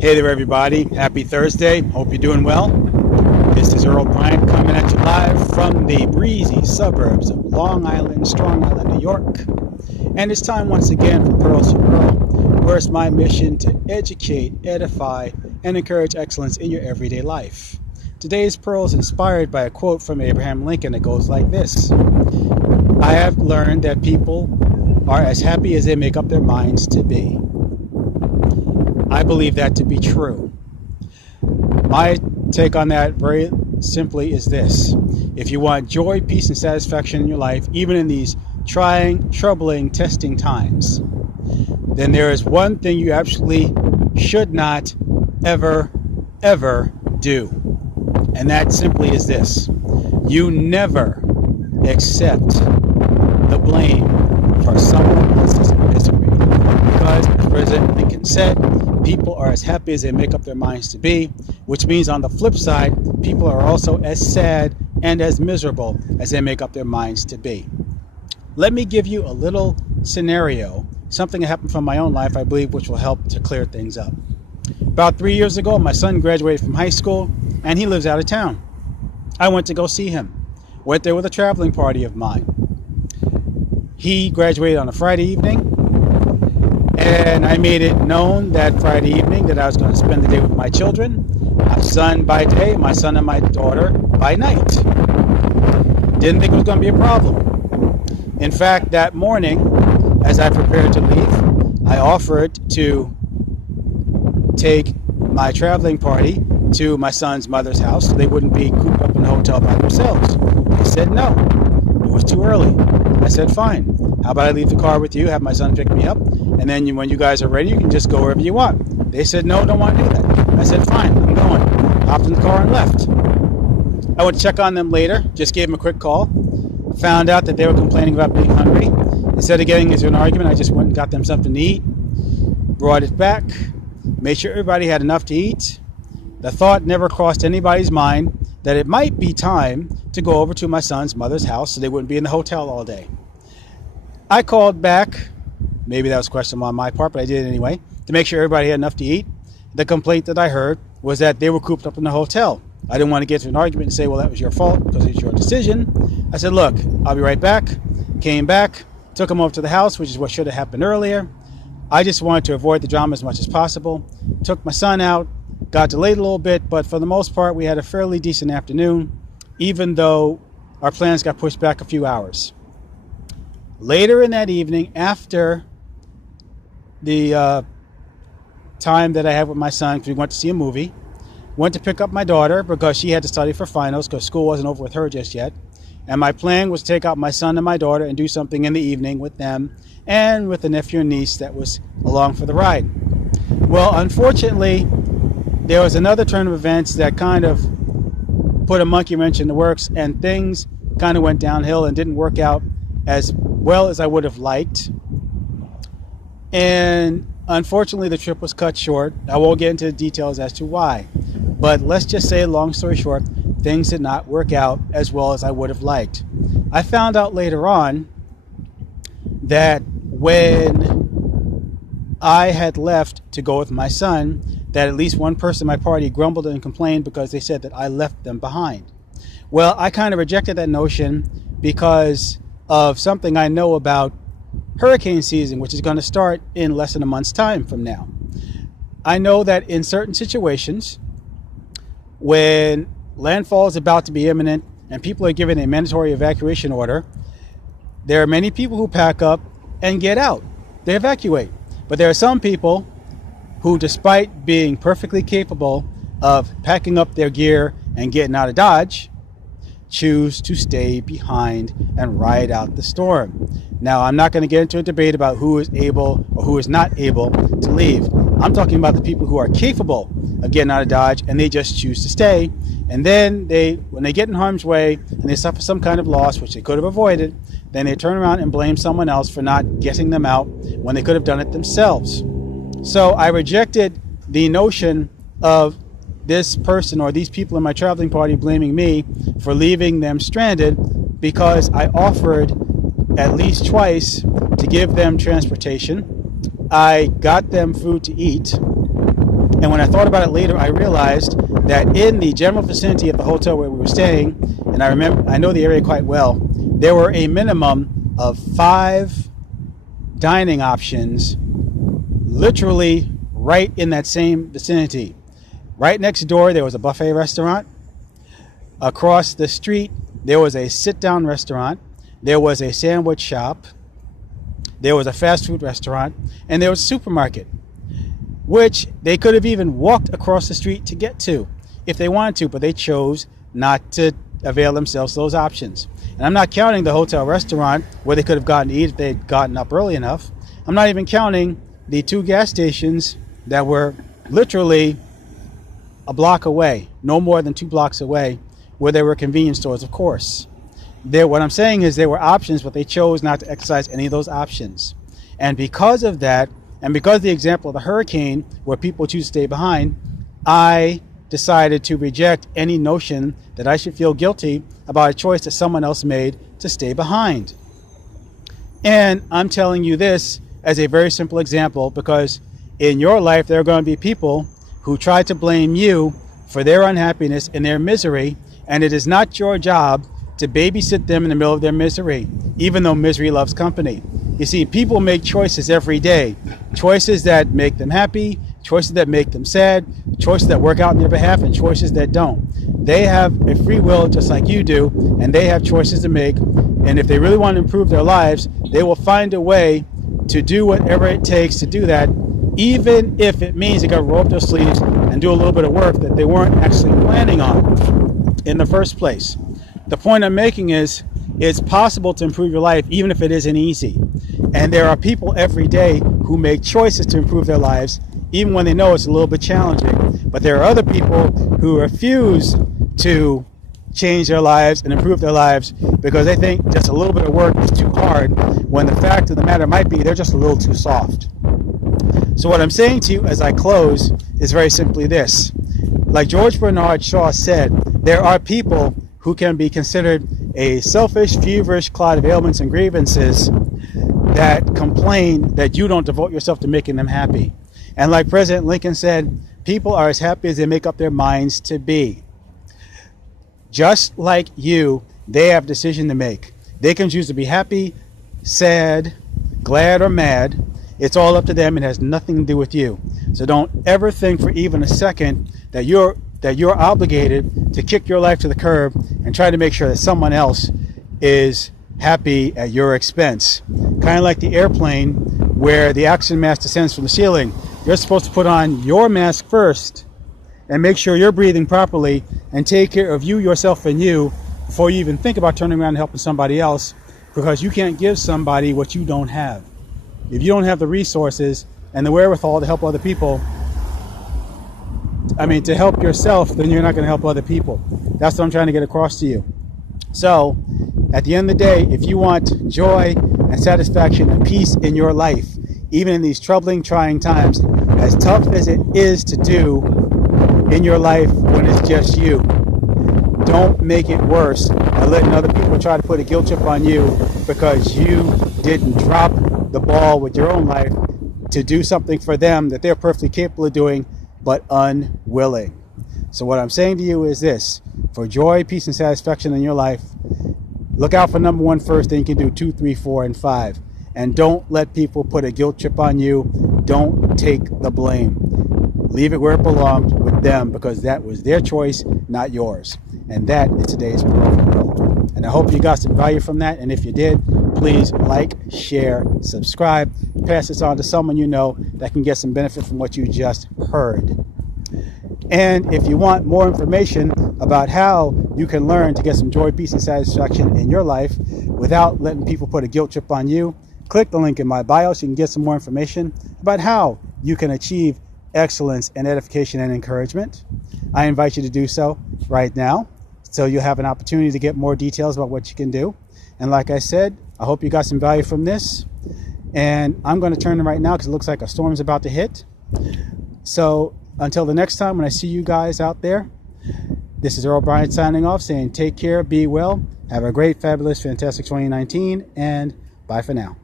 Hey there, everybody. Happy Thursday. Hope you're doing well. This is Earl Bryant coming at you live from the breezy suburbs of Long Island, Strong Island, New York. And it's time once again for Pearls from Earl, where it's my mission to educate, edify, and encourage excellence in your everyday life. Today's Pearl is inspired by a quote from Abraham Lincoln that goes like this: I have learned that people are as happy as they make up their minds to be. I believe that to be true. My take on that very simply is this: if you want joy, peace, and satisfaction in your life, even in these trying, troubling, testing times, then there is one thing you absolutely should not ever do. And that simply is this: you never accept the blame for someone else's misery. Because, as President Lincoln said, people are as happy as they make up their minds to be, which means on the flip side, people are also as sad and as miserable as they make up their minds to be. Let me give you a little scenario, something that happened from my own life, I believe, which will help to clear things up. About 3 years ago, my son graduated from high school, and he lives out of town. I went to go see him. Went there with a traveling party of mine. He graduated on a Friday evening, and I made it known that Friday evening that I was going to spend the day with my children, my son by day, my son and my daughter by night. Didn't think it was going to be a problem. In fact, that morning, as I prepared to leave, I offered to take my traveling party to my son's mother's house so they wouldn't be cooped up in a hotel by themselves. They said no. It was too early. I said, fine. How about I leave the car with you, have my son pick me up, and then when you guys are ready, you can just go wherever you want. They said, no, don't want to do that. I said, fine, I'm going. Hopped in the car and left. I went to check on them later, just gave them a quick call. Found out that they were complaining about being hungry. Instead of getting into an argument, I just went and got them something to eat, brought it back, made sure everybody had enough to eat. The thought never crossed anybody's mind that it might be time to go over to my son's mother's house so they wouldn't be in the hotel all day. I called back, maybe that was a question on my part, but I did it anyway, to make sure everybody had enough to eat. The complaint that I heard was that they were cooped up in the hotel. I didn't want to get to an argument and say, well, that was your fault because it's your decision. I said, look, I'll be right back. Came back, took them over to the house, which is what should have happened earlier. I just wanted to avoid the drama as much as possible. Took my son out, got delayed a little bit, but for the most part, we had a fairly decent afternoon, even though our plans got pushed back a few hours. Later in that evening, after the time that I had with my son, because we went to see a movie, went to pick up my daughter because she had to study for finals because school wasn't over with her just yet. And my plan was to take out my son and my daughter and do something in the evening with them and with the nephew and niece that was along for the ride. Well, unfortunately, there was another turn of events that kind of put a monkey wrench in the works, and things kind of went downhill and didn't work out as well as I would have liked. And unfortunately, the trip was cut short. I won't get into the details as to why. But let's just say, long story short, things did not work out as well as I would have liked. I found out later on that when I had left to go with my son, that at least one person in my party grumbled and complained because they said that I left them behind. Well, I kind of rejected that notion because of something I know about hurricane season, which is going to start in less than a month's time from now. I know that in certain situations, when landfall is about to be imminent and people are given a mandatory evacuation order, there are many people who pack up and get out. They evacuate. But there are some people who, despite being perfectly capable of packing up their gear and getting out of Dodge, choose to stay behind and ride out the storm. Now, I'm not going to get into a debate about who is able or who is not able to leave. I'm talking about the people who are capable of getting out of Dodge and they just choose to stay. And then when they get in harm's way and they suffer some kind of loss, which they could have avoided, then they turn around and blame someone else for not getting them out when they could have done it themselves. So I rejected the notion of this person or these people in my traveling party blaming me for leaving them stranded, because I offered at least twice to give them transportation. I got them food to eat, And when I thought about it later, I realized that in the general vicinity of the hotel where we were staying, and I know the area quite well, there were a minimum of 5 dining options literally right in that same vicinity. Right next door, there was a buffet restaurant. Across the street, there was a sit-down restaurant. There was a sandwich shop. There was a fast food restaurant. And there was a supermarket, which they could have even walked across the street to get to if they wanted to, but they chose not to avail themselves of those options. And I'm not counting the hotel restaurant where they could have gotten to eat if they'd gotten up early enough. I'm not even counting the 2 gas stations that were literally a block away, no more than 2 blocks away, where there were convenience stores, of course. What I'm saying is there were options, but they chose not to exercise any of those options. And because of that, and because of the example of the hurricane where people choose to stay behind, I decided to reject any notion that I should feel guilty about a choice that someone else made to stay behind. And I'm telling you this as a very simple example because in your life there are going to be people who try to blame you for their unhappiness and their misery, and it is not your job to babysit them in the middle of their misery, even though misery loves company. You see, people make choices every day, choices that make them happy, choices that make them sad, choices that work out on their behalf, and choices that don't. They have a free will just like you do, and they have choices to make, and if they really want to improve their lives, they will find a way to do whatever it takes to do that, even if it means they got to roll up their sleeves and do a little bit of work that they weren't actually planning on in the first place. The point I'm making is it's possible to improve your life even if it isn't easy. And there are people every day who make choices to improve their lives even when they know it's a little bit challenging. But there are other people who refuse to change their lives and improve their lives because they think just a little bit of work is too hard, when the fact of the matter might be they're just a little too soft. So what I'm saying to you as I close is very simply this. Like George Bernard Shaw said, there are people who can be considered a selfish, feverish cloud of ailments and grievances that complain that you don't devote yourself to making them happy. And like President Lincoln said, people are as happy as they make up their minds to be. Just like you, they have a decision to make. They can choose to be happy, sad, glad, or mad. It's all up to them. It has nothing to do with you. So don't ever think for even a second that you're obligated to kick your life to the curb and try to make sure that someone else is happy at your expense. Kind of like the airplane where the oxygen mask descends from the ceiling. You're supposed to put on your mask first and make sure you're breathing properly and take care of you, yourself, and you before you even think about turning around and helping somebody else, because you can't give somebody what you don't have. If you don't have the resources and the wherewithal to help other people, to help yourself, then you're not going to help other people. That's what I'm trying to get across to you. So, at the end of the day, if you want joy and satisfaction and peace in your life, even in these troubling, trying times, as tough as it is to do in your life when it's just you, don't make it worse by letting other people try to put a guilt trip on you because you didn't drop the ball with your own life to do something for them that they're perfectly capable of doing, but unwilling. So what I'm saying to you is this: for joy, peace, and satisfaction in your life, look out for number 1 first, then you can do 2, 3, 4, and 5. And don't let people put a guilt trip on you. Don't take the blame. Leave it where it belongs, with them, because that was their choice, not yours. And that is today's Pearl. And I hope you got some value from that. And if you did, please like, share, subscribe, pass this on to someone you know that can get some benefit from what you just heard. And if you want more information about how you can learn to get some joy, peace, and satisfaction in your life without letting people put a guilt trip on you, click the link in my bio so you can get some more information about how you can achieve excellence and edification and encouragement. I invite you to do so right now, so you'll have an opportunity to get more details about what you can do. And like I said, I hope you got some value from this. And I'm going to turn right now because it looks like a storm's about to hit. So until the next time when I see you guys out there, this is Earl Bryant signing off, saying take care, be well, have a great, fabulous, fantastic 2019, and bye for now.